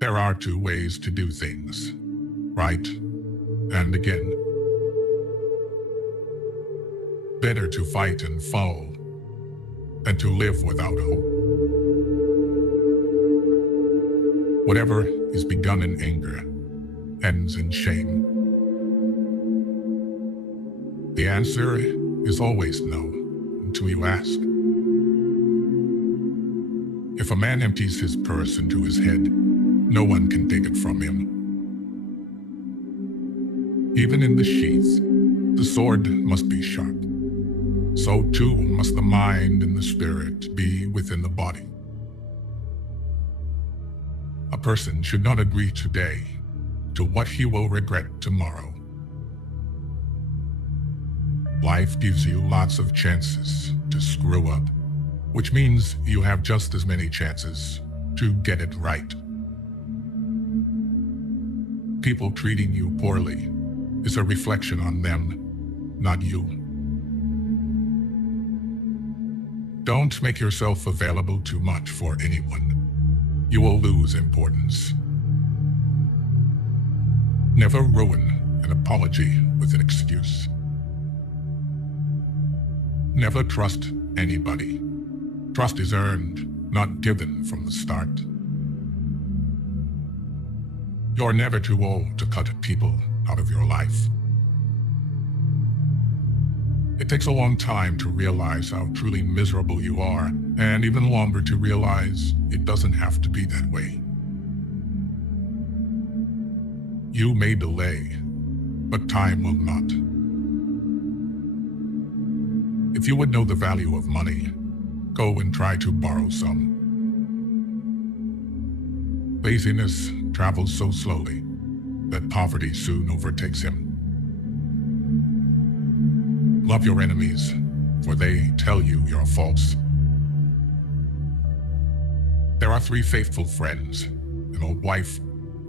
There are two ways to do things, right and again. Better to fight and fall than to live without hope. Whatever is begun in anger ends in shame. The answer is always no until you ask. If a man empties his purse into his head, no one can take it from him. Even in the sheath, the sword must be sharp. So too must the mind and the spirit be within the body. A person should not agree today to what he will regret tomorrow. Life gives you lots of chances to screw up, which means you have just as many chances to get it right. People treating you poorly is a reflection on them, not you. Don't make yourself available too much for anyone. You will lose importance. Never ruin an apology with an excuse. Never trust anybody. Trust is earned, not given from the start. You're never too old to cut people out of your life. It takes a long time to realize how truly miserable you are, and even longer to realize it doesn't have to be that way. You may delay, but time will not. If you would know the value of money, go and try to borrow some. Laziness travels so slowly that poverty soon overtakes him. Love your enemies, for they tell you you're false. There are 3 faithful friends, an old wife,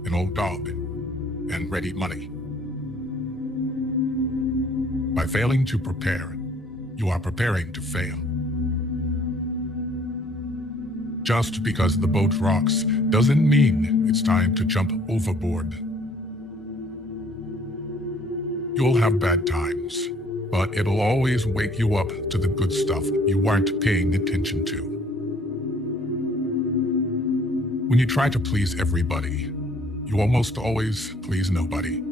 an old dog, and ready money. By failing to prepare, you are preparing to fail. Just because the boat rocks doesn't mean it's time to jump overboard. You'll have bad times, but it'll always wake you up to the good stuff you weren't paying attention to. When you try to please everybody, you almost always please nobody.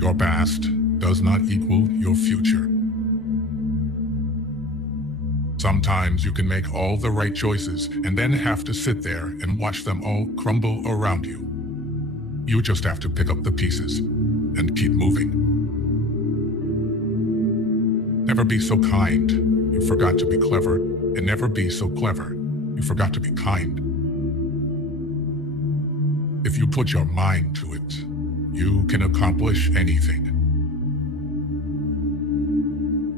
Your past does not equal your future. Sometimes you can make all the right choices and then have to sit there and watch them all crumble around you. You just have to pick up the pieces and keep moving. Never be so kind you forgot to be clever, and never be so clever you forgot to be kind. If you put your mind to it, you can accomplish anything.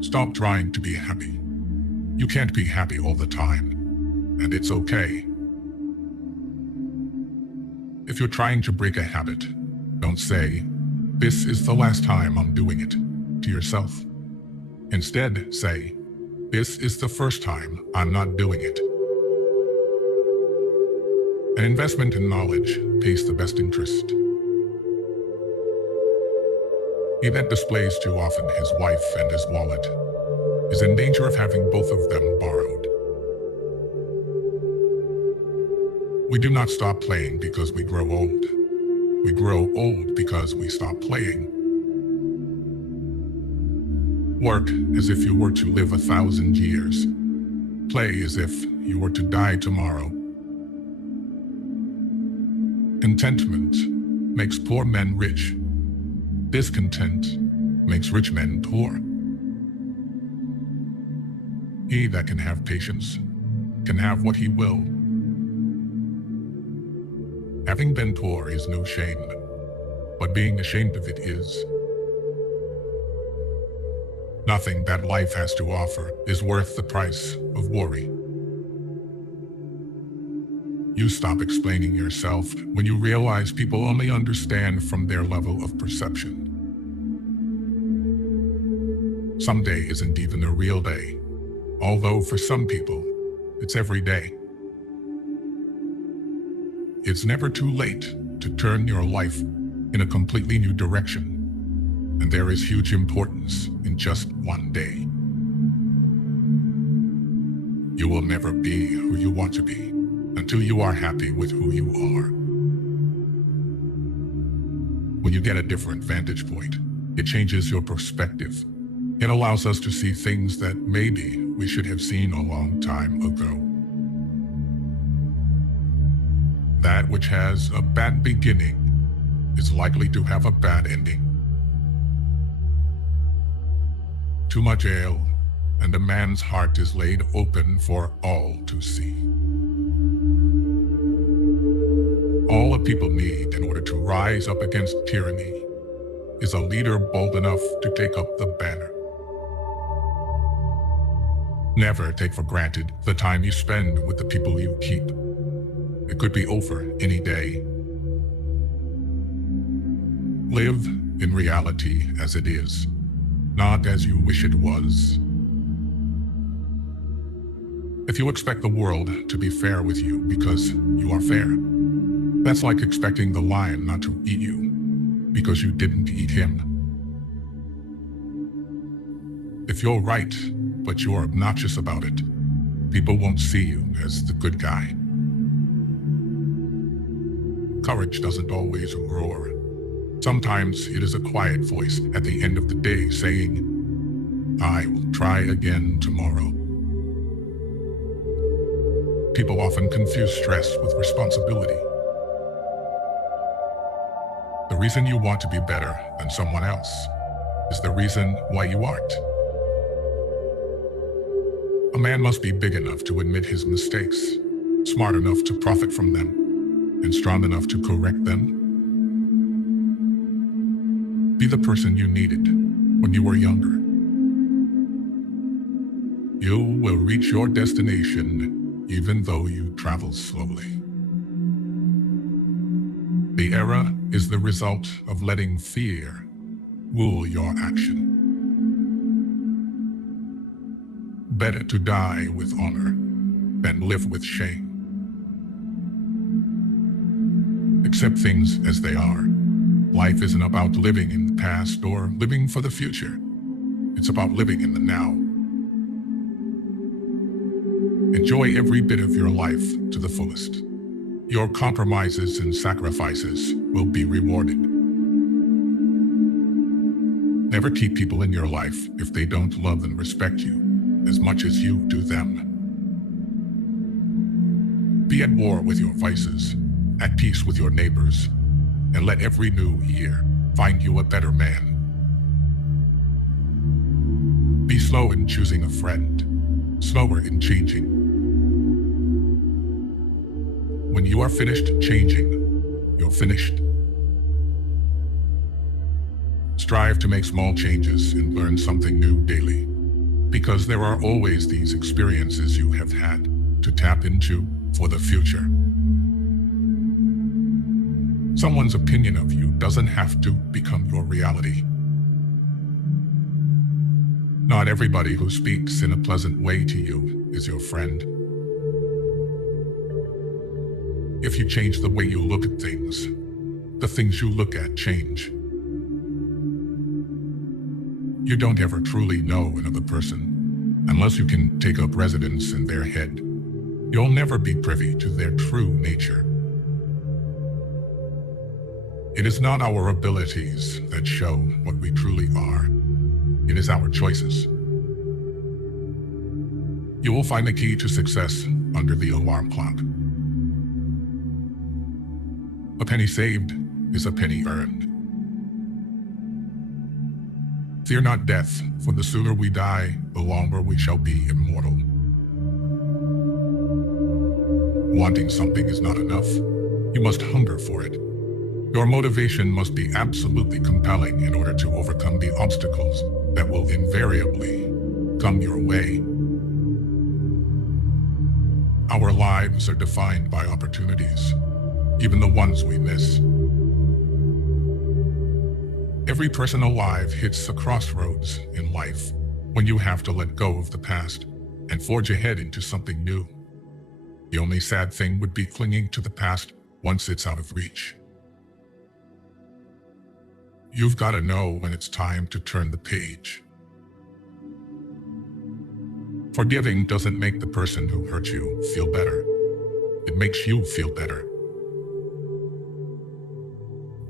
Stop trying to be happy. You can't be happy all the time, and it's okay. If you're trying to break a habit, don't say, "This is the last time I'm doing it," to yourself. Instead, say, "This is the first time I'm not doing it." An investment in knowledge pays the best interest. He that displays too often his wife and his wallet is in danger of having both of them borrowed. We do not stop playing because we grow old. We grow old because we stop playing. Work as if you were to live 1,000 years. Play as if you were to die tomorrow. Contentment makes poor men rich. Discontent makes rich men poor. He that can have patience can have what he will. Having been poor is no shame, but being ashamed of it is. Nothing that life has to offer is worth the price of worry. You stop explaining yourself when you realize people only understand from their level of perception. Someday isn't even a real day, although for some people, it's every day. It's never too late to turn your life in a completely new direction, and there is huge importance in just one day. You will never be who you want to be until you are happy with who you are. When you get a different vantage point, it changes your perspective. It allows us to see things that maybe we should have seen a long time ago. That which has a bad beginning is likely to have a bad ending. Too much ale, and a man's heart is laid open for all to see. All a people need in order to rise up against tyranny is a leader bold enough to take up the banner. Never take for granted the time you spend with the people you keep. It could be over any day. Live in reality as it is, not as you wish it was. If you expect the world to be fair with you because you are fair, that's like expecting the lion not to eat you because you didn't eat him. If you're right, but you're obnoxious about it, people won't see you as the good guy. Courage doesn't always roar. Sometimes it is a quiet voice at the end of the day saying, "I will try again tomorrow." People often confuse stress with responsibility. The reason you want to be better than someone else is the reason why you aren't. A man must be big enough to admit his mistakes, smart enough to profit from them, and strong enough to correct them. Be the person you needed when you were younger. You will reach your destination even though you travel slowly. The era is the result of letting fear rule your action. Better to die with honor than live with shame. Accept things as they are. Life isn't about living in the past or living for the future. It's about living in the now. Enjoy every bit of your life to the fullest. Your compromises and sacrifices will be rewarded. Never keep people in your life if they don't love and respect you as much as you do them. Be at war with your vices, at peace with your neighbors, and let every new year find you a better man. Be slow in choosing a friend, slower in changing. When you are finished changing, you're finished. Strive to make small changes and learn something new daily, because there are always these experiences you have had to tap into for the future. Someone's opinion of you doesn't have to become your reality. Not everybody who speaks in a pleasant way to you is your friend. If you change the way you look at things, the things you look at change. You don't ever truly know another person unless you can take up residence in their head. You'll never be privy to their true nature. It is not our abilities that show what we truly are. It is our choices. You will find the key to success under the alarm clock. A penny saved is a penny earned. Fear not death, for the sooner we die, the longer we shall be immortal. Wanting something is not enough. You must hunger for it. Your motivation must be absolutely compelling in order to overcome the obstacles that will invariably come your way. Our lives are defined by opportunities, even the ones we miss. Every person alive hits a crossroads in life when you have to let go of the past and forge ahead into something new. The only sad thing would be clinging to the past once it's out of reach. You've got to know when it's time to turn the page. Forgiving doesn't make the person who hurt you feel better. It makes you feel better.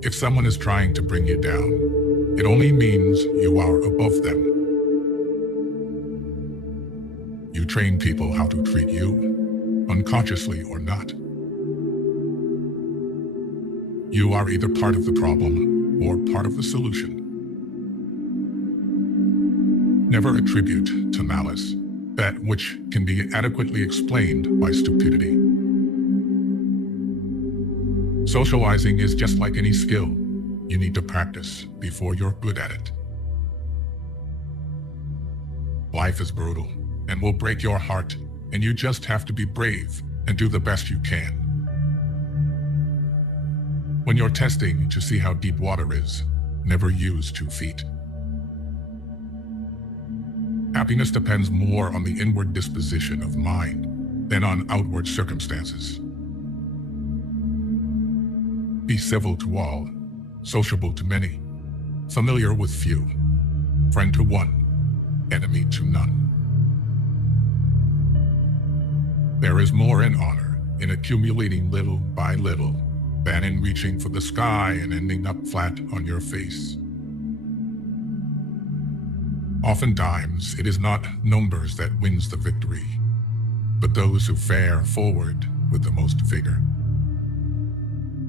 If someone is trying to bring you down, it only means you are above them. You train people how to treat you, unconsciously or not. You are either part of the problem or part of the solution. Never attribute to malice that which can be adequately explained by stupidity. Socializing is just like any skill. You need to practice before you're good at it. Life is brutal and will break your heart, and you just have to be brave and do the best you can. When you're testing to see how deep water is, never use 2 feet. Happiness depends more on the inward disposition of mind than on outward circumstances. Be civil to all, sociable to many, familiar with few, friend to one, enemy to none. There is more in honor in accumulating little by little than in reaching for the sky and ending up flat on your face. Oftentimes, it is not numbers that wins the victory, but those who fare forward with the most vigor.